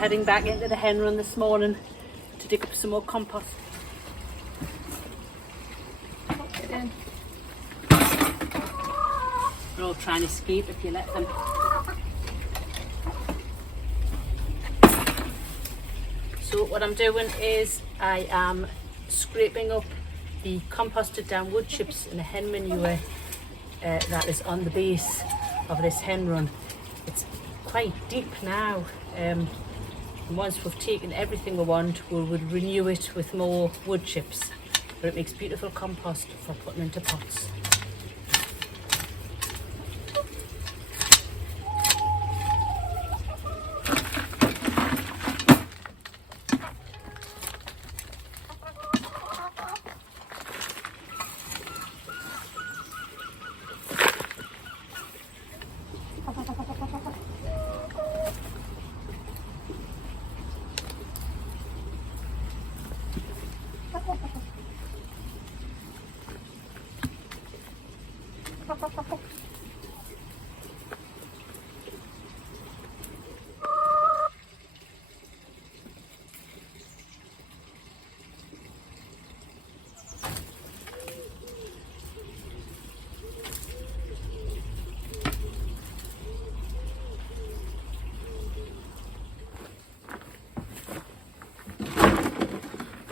heading back into the hen run this morning to dig up some more compost. Put it in. They're all trying to escape if you let them. So what I'm doing is I am scraping up the composted down wood chips and the hen manure that is on the base of this hen run. It's quite deep now, and once we've taken everything we want, we would renew it with more wood chips, but it makes beautiful compost for putting into pots.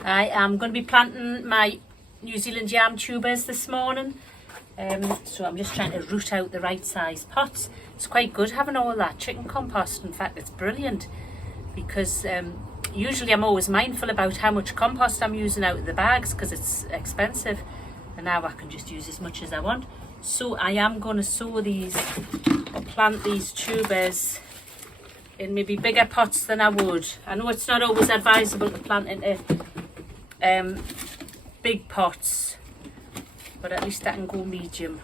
I am going to be planting my New Zealand yam tubers this morning, so I'm just trying to root out the right size pots. It's quite good having all that chicken compost. In fact, it's brilliant because usually I'm always mindful about how much compost I'm using out of the bags because it's expensive, and now I can just use as much as I want. So I am going to sow these or plant these tubers in maybe bigger pots than I would. I know it's not always advisable to plant into big pots, but at least I can go medium.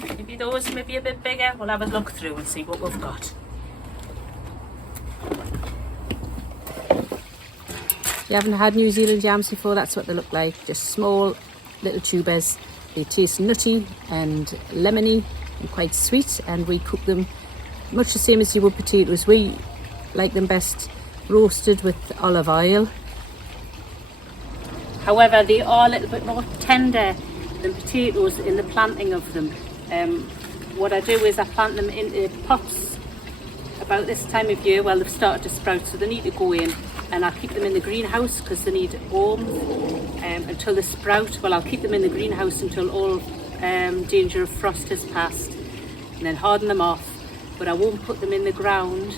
Maybe those maybe a bit bigger. We'll have a look through and see what we've got. If you haven't had New Zealand yams before, that's what they look like. Just small little tubers. They taste nutty and lemony and quite sweet, and we cook them much the same as you would potatoes. We like them best roasted with olive oil. However, they are a little bit more tender than potatoes in the planting of them. What I do is I plant them into pots about this time of year. Well, they've started to sprout, so they need to go in, and I'll keep them in the greenhouse because they need warmth until they sprout. Well, I'll keep them in the greenhouse until all danger of frost has passed, and then harden them off. But I won't put them in the ground.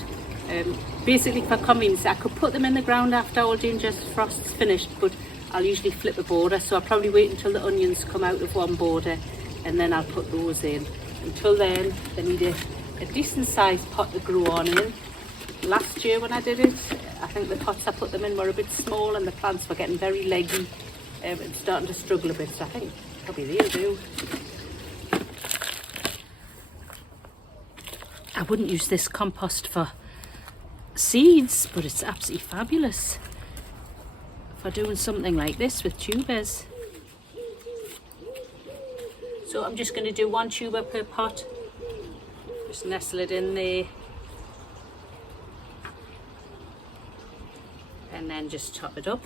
Basically, for convenience, I could put them in the ground after all danger of frost is finished, but I'll usually flip a border, so I'll probably wait until the onions come out of one border and then I'll put those in. Until then, they need a decent sized pot to grow on in. Last year when I did it, I think the pots I put them in were a bit small and the plants were getting very leggy and starting to struggle a bit, so I think probably they'll do. I wouldn't use this compost for seeds, but it's absolutely fabulous for doing something like this with tubers. So I'm just going to do 1 tuber per pot. Just nestle it in there. And then just top it up.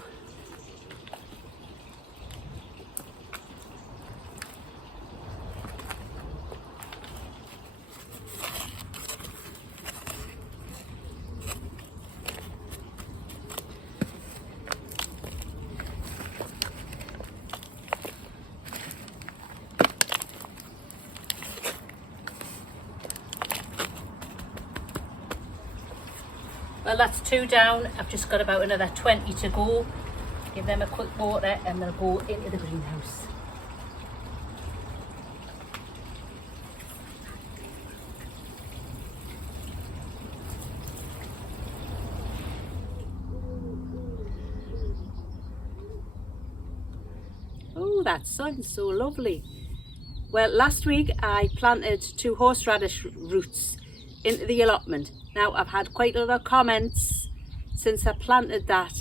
Well, that's 2 down. I've just got about another 20 to go. Give them a quick water and they'll go into the greenhouse. Oh, that sun's so lovely. Well, last week I planted 2 horseradish roots into the allotment. Now, I've had quite a lot of comments since I planted that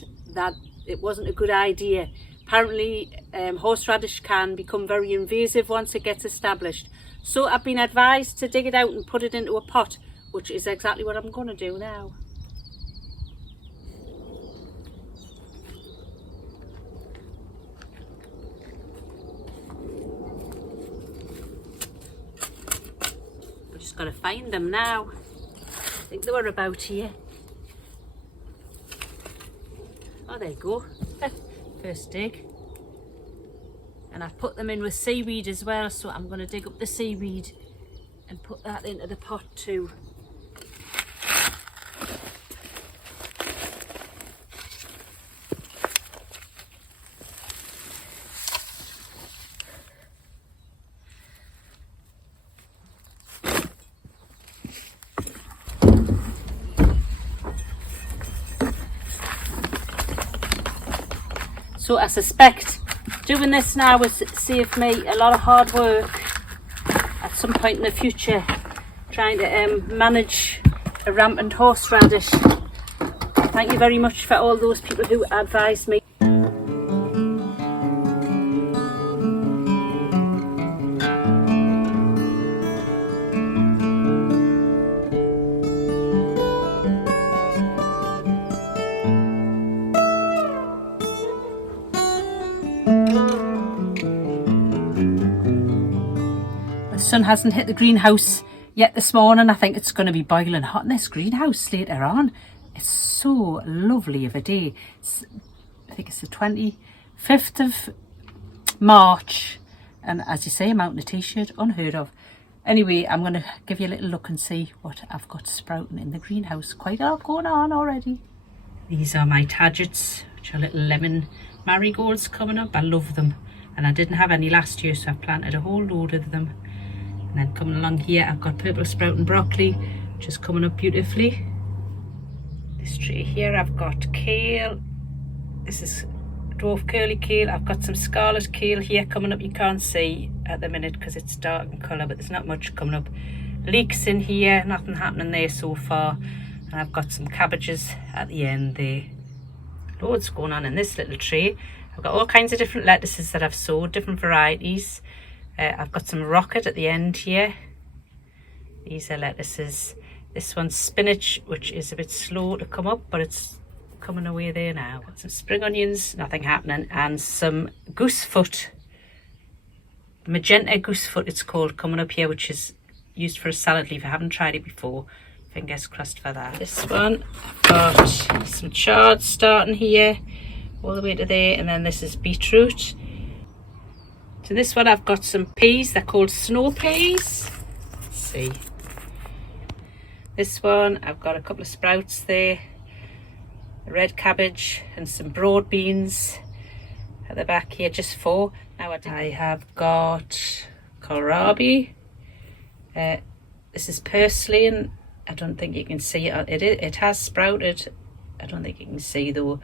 it wasn't a good idea. Apparently, horseradish can become very invasive once it gets established. So I've been advised to dig it out and put it into a pot, which is exactly what I'm going to do now. got to find them now. I think they were about here. Oh, there you go. First dig. And I've put them in with seaweed as well, so I'm going to dig up the seaweed and put that into the pot too. So I suspect doing this now will save me a lot of hard work at some point in the future, trying to manage a rampant horseradish. Thank you very much for all those people who advised me. The sun hasn't hit the greenhouse yet this morning. I think it's going to be boiling hot in this greenhouse later on. It's so lovely of a day. I think it's the 25th of March, and as you say, I'm out in a t-shirt, unheard of. Anyway, I'm going to give you a little look and see what I've got sprouting in the greenhouse. Quite a lot going on already. These are my tadgets, which are little lemon marigolds coming up. I love them, and I didn't have any last year, so I've planted a whole load of them. And then coming along here, I've got purple sprouting broccoli, which is coming up beautifully. This tree here, I've got kale. This is dwarf curly kale. I've got some scarlet kale here coming up. You can't see at the minute because it's dark in colour, but there's not much coming up. Leeks in here, nothing happening there so far. And I've got some cabbages at the end there. Loads going on in this little tray. I've got all kinds of different lettuces that I've sowed, different varieties. I've got some rocket at the end here. These are lettuces. This one's spinach, which is a bit slow to come up, but it's coming away there now. Got some spring onions, nothing happening, and some goosefoot, magenta goosefoot it's called, coming up here, which is used for a salad leaf. I haven't tried it before. Fingers crossed for that. This one, I've got some chard starting here, all the way to there, and then this is beetroot. So this one I've got some peas, they're called snow peas. Let's see. This one I've got a couple of sprouts there, a red cabbage and some broad beans at the back here, just 4. Now I have got kohlrabi. This is purslane. I don't think you can see it. It has sprouted. I don't think you can see though.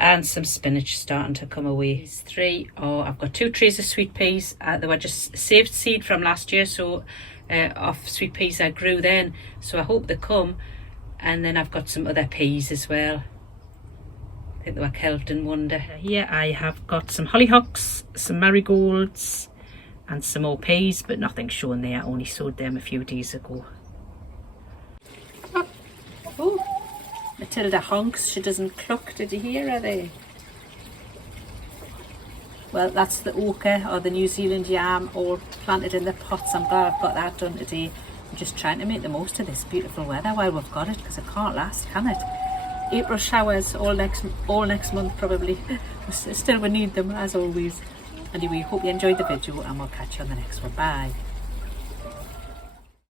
And some spinach starting to come away. These 3, I've got 2 trays of sweet peas. They were just saved seed from last year, so of sweet peas I grew then. So I hope they come. And then I've got some other peas as well. I think they were Kelvin Wonder. Here I have got some hollyhocks, some marigolds, and some more peas, but nothing shown there. I only sowed them a few days ago. Oh. Matilda honks, she doesn't cluck. Did you hear her there? Well, that's the ochre or the New Zealand yam all planted in the pots. I'm glad I've got that done today. I'm just trying to make the most of this beautiful weather while we've got it, because it can't last, can it? April showers all next month probably. Still we need them as always. Anyway, hope you enjoyed the video and we'll catch you on the next one. Bye.